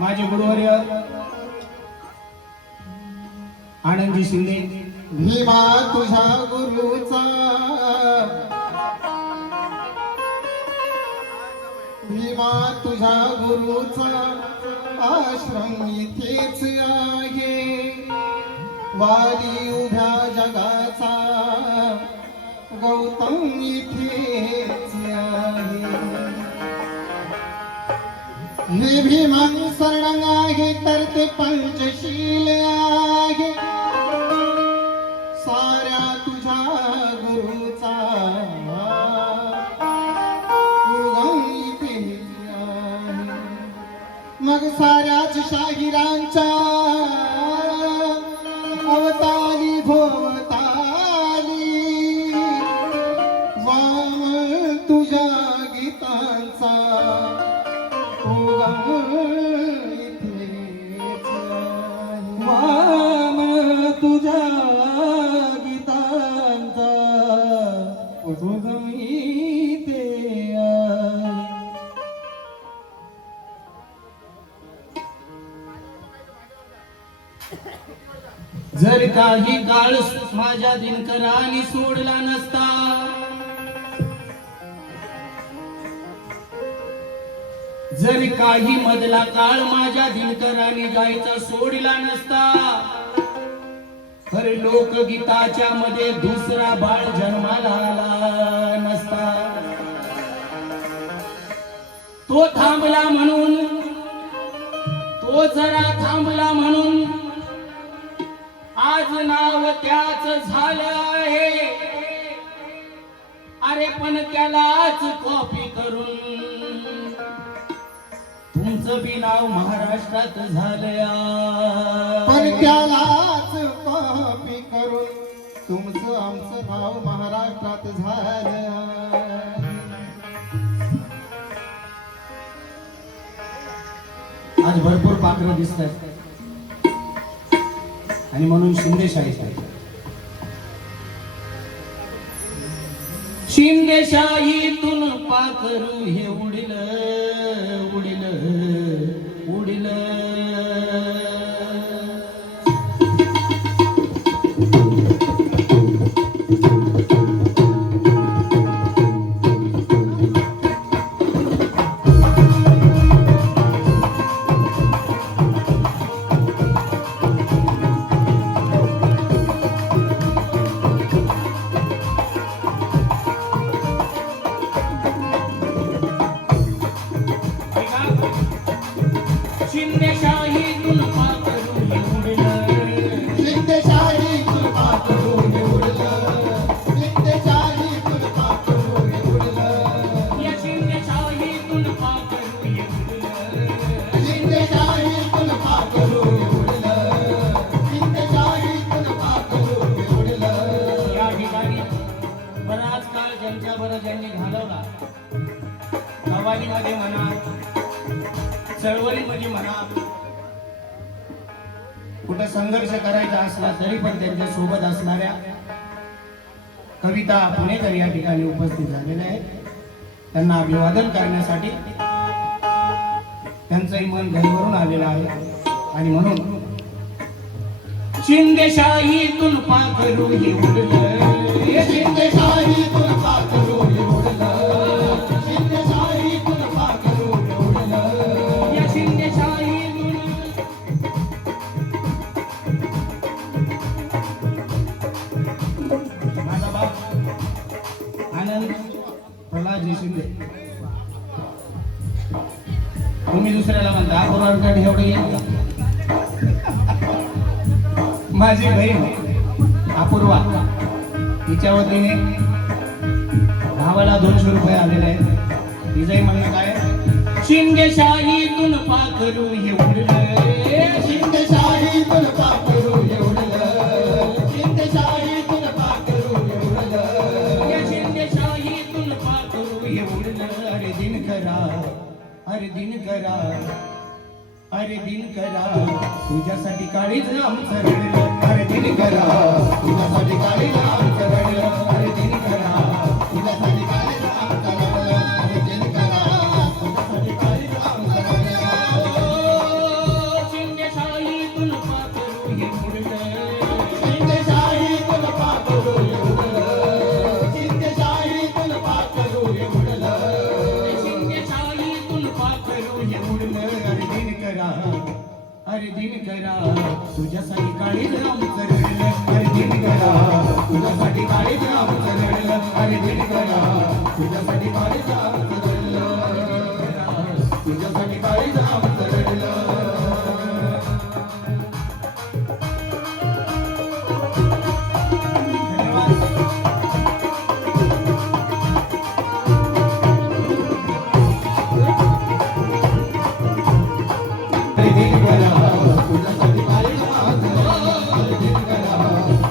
माझे गुरुवर्य आनंदजी शिंदे, भीमा तुझ्या गुरुचा, भीमा तुझ्या गुरुचा आश्रम इथेच आहे, वाली उभ्या जगाचा गौतम इथेच आहे. हे भीमान शरण आहे तर ते पंचशील आहे, साऱ्या तुझ्या गुरुचा उगम इथेच आहे. मग साऱ्याच शाहिरांच्या अवतारी भोवताली वाम तुझ्या गीतांचा वाम तुझ्या गीतांचा उगम इथे आहे. जर काही काळ माझ्या दिनकरांनी सोडला नसता, जर काही मधला काळ माझ्या दिनकरांनी जायचा सोडला नसता, तर लोकगीताच्या मध्ये दुसरा बाळ जन्माला आला नसता. तो थांबला म्हणून, तो जरा थांबला म्हणून आज नाव त्याच झालं आहे. अरे पण त्यालाच कॉपी करून तुमचं बी नाव महाराष्ट्रात झालं. पण त्यालाच कॉपी करून तुमचं आमचं नाव महाराष्ट्रात झालं. आज भरपूर पाखरं दिसतात आणि म्हणून शिंदेशाही शिंदेशाहीतून पाखरू हे उडलं उडलं उडलं. शिंदेशाहीतून पाखरू हे उडलं, शिंदेशाहीतून पाखरू हे उडलं, शिंदेशाहीतून पाखरू हे उडलं. या शिंदेशाहीतून पाखरू हे उडलं, शिंदेशाहीतून पाखरू हे उडलं, शिंदेशाहीतून पाखरू हे उडलं. या ठिकाणी बराच काळ ज्यांच्याबरोबर ज्यांनी घालवला, कवालीमध्ये म्हणा, चळवळीमध्ये म्हणा, कुठं संघर्ष करायचा असला तरी पण त्यांच्या सोबत असणाऱ्या कविता पुणेकर या ठिकाणी उपस्थित झालेल्या आहेत. त्यांना अभिवादन करण्यासाठी त्यांचंही मन घरीवरून आलेलं आहे. आणि म्हणून शिंदेशाहीतून पाखरू हे उडलं, शिंदेशाहीतून पाखरू हे उडलं, शिंदेशाहीतून पाखरू हे उडलं. या शिंदेशाहीतून माझा बाप आनंद प्रल्हादजी शिंदे तुम्ही दुसऱ्याला म्हणता अपूर्वाकडे एवढं येईल का? माझी बहीण अपूर्वा तिच्या वतीने भावाला 200 रुपये आलेले आहेत. तिचंही म्हणणं काय, शिंदेशाहीतून पाखरू हे उडलं, शिंदेशाहीतून पाखरू हे उडलं, शिंदेशाहीतून पाखरू हे उडलं, या शिंदेशाहीतून पाखरू हे उडलं. अरे दिनकरा, अरे दिनकरा, अरे दिनकरा, तुझ्यासाठी काळीच आमचं रडलं. अरे दिनकरा, तुझ्यासाठी काळीज आमचं रडलं, अरे दिनकरा, तुझ्यासाठी काळीज आमचं रडलं, अरे दिनकरा, तुझ्यासाठी काळीज आमचं रडलं. शिंदेशाहीतून पाखरू हे उडलं, शिंदेशाहीतून पाखरू हे उडलं, शिंदेशाहीतून पाखरू हे उडलं, शिंदेशाहीतून पाखरू हे उडलं. अरे दिनकरा, अरे दिनकरा, तुझ्यासाठी काळीज आमचं रडलं. अरे दिनकरा, तुझ्यासाठी काळीज आमचं रडलं, अरे दिनकरा, तुझ्यासाठी काळीज आमचं रडलं, तुझ्यासाठी काळीज आमचं रडलं. अरे दिनकरा, तुझ्यासाठी काळीज आमचं रडलं, अरे दिनकरा,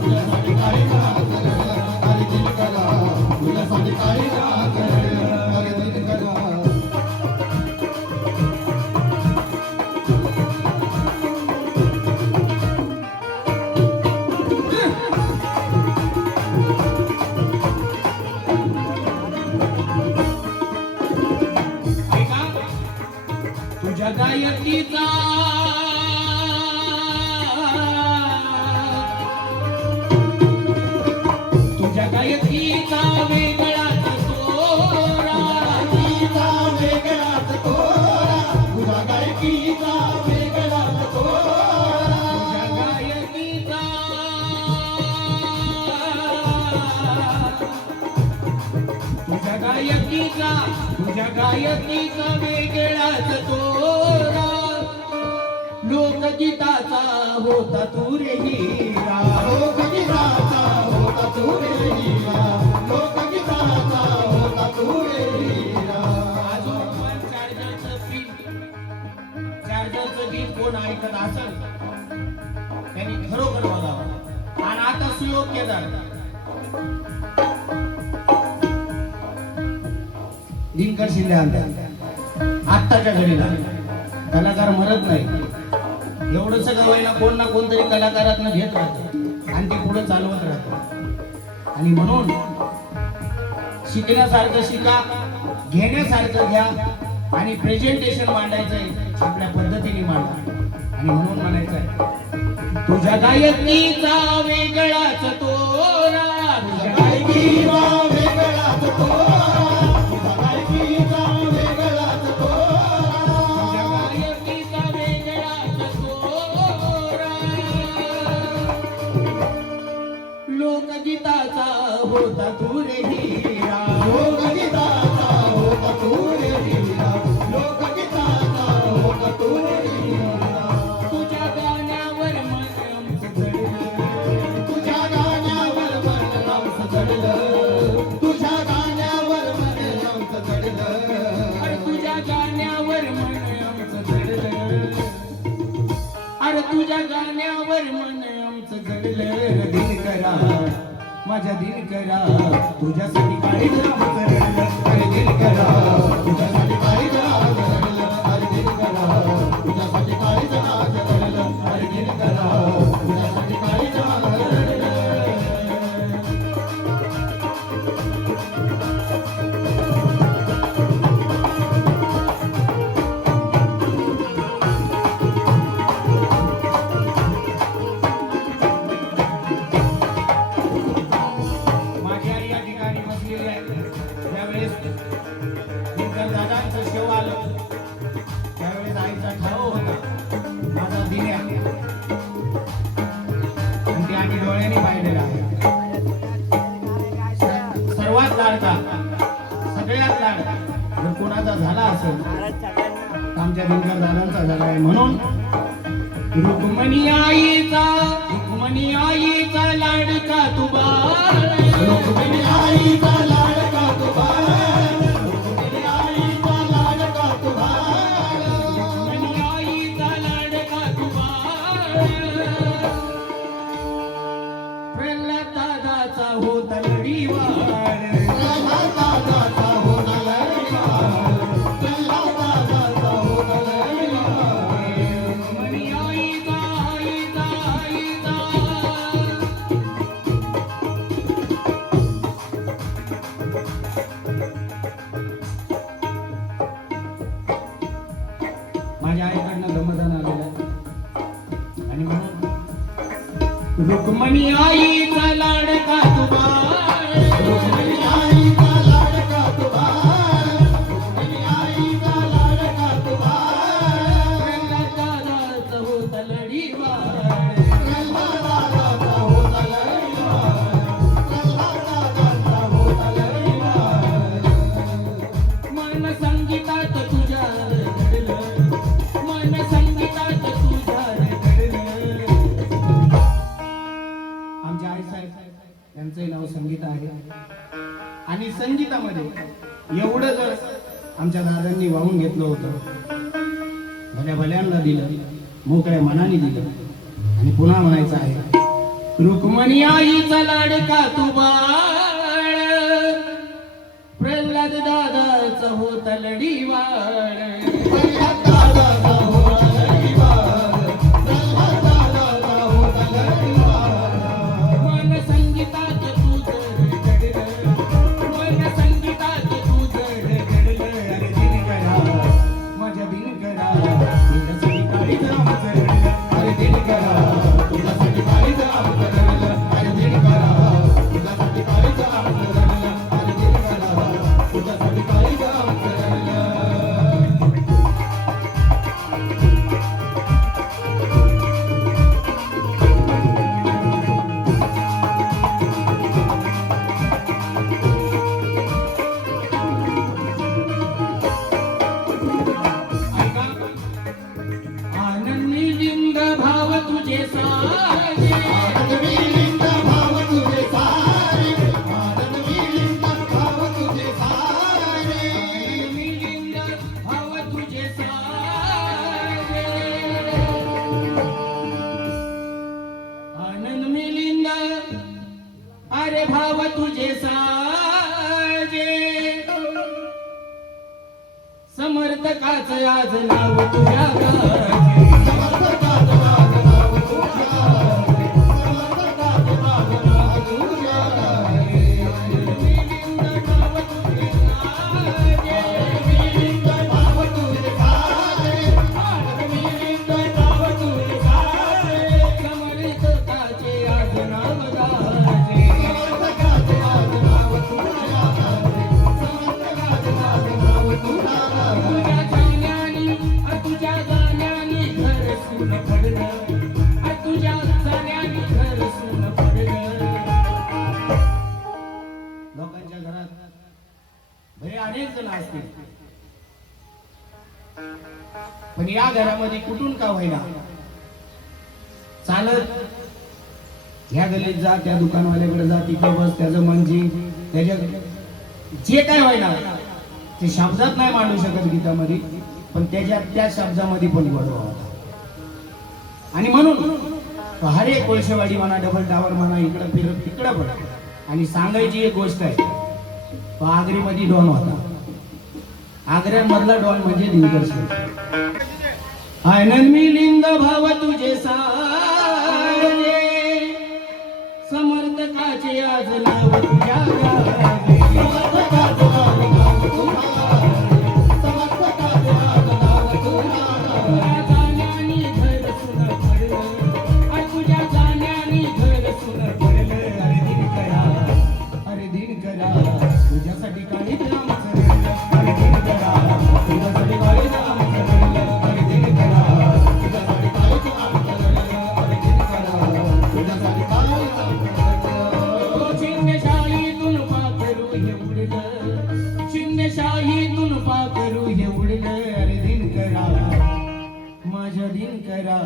तुझ्यासाठी काळीज आमचं रडलं, अरे दिनकरा, तुझ्यासाठी काळीज आमचं रडलं, अरे दिनकरा. ऐका, तुझ्या गायकीचा तुझ्या गायकीचा वेगळाच तोरा, गायकीचा वेगळाच तोरा, तुझ्या गायकीचा वेगळाच तोरा, तुझ्या गायकीचा तुझ्या गायकीचा तुझ्या गायकीचा वेगळाच तोरा. लोकगीताचा होता तू रे हिरा, लोकगीताचा होता तू रे हीरा, लोकगीताचा होता तू रे हीरा. अजून पण चार्जरचं गीत कोण ऐकत असेल त्यांनी खरोखर बघावं. आणि आता सुयोग केदार दिनकर शिंदे आणतात आत्ताच्या घडीला. कलाकार मरत नाही, एवढंच गवायला कोण ना कोणतरी कलाकारातनं घेत राहतं आणि ते पुढे चालवत राहतं. आणि म्हणून शिकण्यासारखं शिका, घेण्यासारखं घ्या आणि प्रेझेंटेशन मांडायचंय आपल्या पद्धतीने मांडा. आणि म्हणून म्हणायचंय, तुझ्या गायकीचा वेगळाच तोरा, तुझ्या गायकीचा वेगळाच तोरा, तुझ्या गायकीचा वेगळाच तोरा, गायकीचा वेगळाच तोरा. लोकगीताचा होता तू रे हिरा, लोकगीताचा होता तू रे हीरा, लोकगीताचा होता तू रे हीरा. तुझ्या गाण्यावर मन आमचं जडलं, तुझ्या गाण्यावर मन आमचं चढलं, तुझ्या गाण्यावर मन आमचं चढलं, अरे तुझ्या गाण्यावर मन आमचं जडलं, अरे तुझ्या गाण्यावर मन आमचं जडलं. दिनकरा, माझ्या दिनकरा, तुझ्यासाठी काळीज आमचं रडलं. अरे दिनकरा, तुझ्यासाठी काळीज आमचं रडलं, अरे दिनकरा, तुझ्यासाठी काळीज आमचं रडलं, अरे दिनकरा, तुझ्यासाठी काळीज आमचं रडलं. माझी आई या ठिकाणी बसलेली आहे. त्यावेळेस दिनकर दादांचं शेव आलं, त्यावेळेस आईचा ठाव होता माझा दिन्या, आणि ते आम्ही डोळ्यांनी पाहिलेला आहे. सर्वात लाडका, सगळ्यात लाडका जर कोणाचा झाला असेल आमच्या दिनकर दादांचा झाला आहे. म्हणून रुक्मणी आईचा लाडका तू बाळ, रुक्मिणी आईचा लाडका तू बाळ, रुक्मिणी आईचा लाडका तू बाळ, रुक्मणी आईचा लाडका तू बाळ. प्रल्हाद दादाचा होता लढीवाळ, प्रल्हादाचा होता लढीवाळ, प्रल्हादाचा होता लढीवाळ. रुक्मणी आईचा माझ्या आईकडनं गमदान आलेलं आहे. आणि म्हणून रुक्मणी आईचा लाडका तू बाळ, रुक्मिणी आईचा लाडका तू बाळ, रुक्मिणी आईचा लाडका तू बाळ. प्रल्हाद दादाचा होता लढीवाळ, प्रल्हादाचा होता लढीवाळ, प्रल्हादाचा होता लढीवाळ. मन संगीतात तुझ्या घडलं, मन संगीतात तुझ्या घडलं. आमचे आई साहेब यांचे नाव संगीता आहे. आणि संगीतामध्ये एवढं जर आमच्या दादांनी वाहून घेतलं होतं, भल्या भल्यांना दिलं, मोकळ्या मनाने दिलं. आणि पुन्हा म्हणायचं आहे, रुक्मणी आईचा लाडका तू बाळ, प्रल्हाद दादाचा होता लढीवाळ. प्रल्हादाचा होता लढीवाळ, प्रल्हादाचा होता लढीवाळ. मन संगीतात तू जर घडलं, मन संगीतात तू जर घडलं. अरे दिनकरा, माझ्या दिनकरा, तुझ्यासाठी काळीच राम चढलं. अरे दिनकरा, तुझ्यासाठी काळीच राम चढलं. अरे दिनकरा, तुझ्यासाठी काळीच राम चढलं. अरे दिनकरा, तुझ्यासाठी काळीच राम चढलं. ऐका, आनंदी लिंग भाव तुझे साजे, आनंद मिलिंद भाव तुझे सारे, आनंद मिलिंद भाव तुझे सारे. मिलिंद भाव तुझे साजे, आनंद मिलिंद अरे भाव तुझे साजे. समर्थकाच आज नाव तुझ्या गाजे, समर्थकाचं माझं नाव तुझ्या रे, समर्थकाचं माझं नाव तुझ्या रे. मिलिंद भाव तुझे साजे. मिलिंद भाव तुझे सारे, आनंद मिलिंद भाव तुझे सारे. समर्थकाचे आज नाव गाजे, समर्थकाचं माझं नाव तुझ्या रे, समर्थकाचं माझं नाव तुझ्या रे. तुझ्या जाण्यानी घर सुन पडलं, तुझ्या जाण्यानी घर सुन पडलं. लोकांच्या घरात भले अनेक जण असतील, पण या घरामध्ये कुठून का होईना चालत ह्या गलीत जा, त्या दुकानवाल्याकडे जा, तिथे बस, त्याचं मन त्याच्या जे काय होईना ते शब्दात नाही मांडू शकत गीतामध्ये, पण त्याच्या त्या शब्दामध्ये पण गोडवा होता. आणि म्हणून हर एक कोळशेवाडी म्हणा, डबल टावर म्हणा, इकडं फिरत तिकडं पण. आणि सांगायची एक गोष्ट आहे, तो आग्र्यामध्ये डॉन होता. आग्र्यामधला डॉन म्हणजे दिनकर शेठ. आनंद मिलिंद भाव तुझे सारे, समर्थकाचे आज नाव तुझ्या गाजे. समर्थकाचं माझं नाव तुझ्या रे, समर्थकाचं माझं नाव तुझ्या रे. तुझ्या जाण्यानी घर सुन पडलं, तुझ्या जाण्यानी घर सुन पडलं. अरे दिनकरा, तुझ्यासाठी काळीच राम चढलं. अरे दिनकरा, तुझ्यासाठी काळीच राम चढलं. अरे दिनकरा, तुझ्यासाठी काळीच राम चढलं. अरे दिनकरा, तुझ्यासाठी काळीच राम चढलं. शिंदेशाहीतून पाखरू हे उडलं, शिंदेशाही दिन करा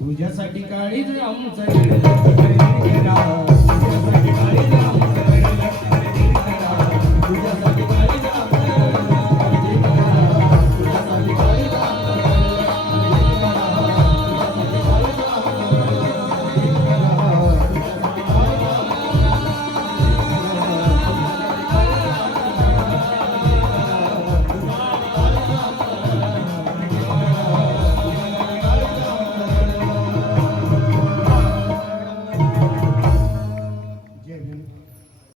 तुझ्यासाठी काळीज आमचं दिन करा तुझ्यासाठी काळीज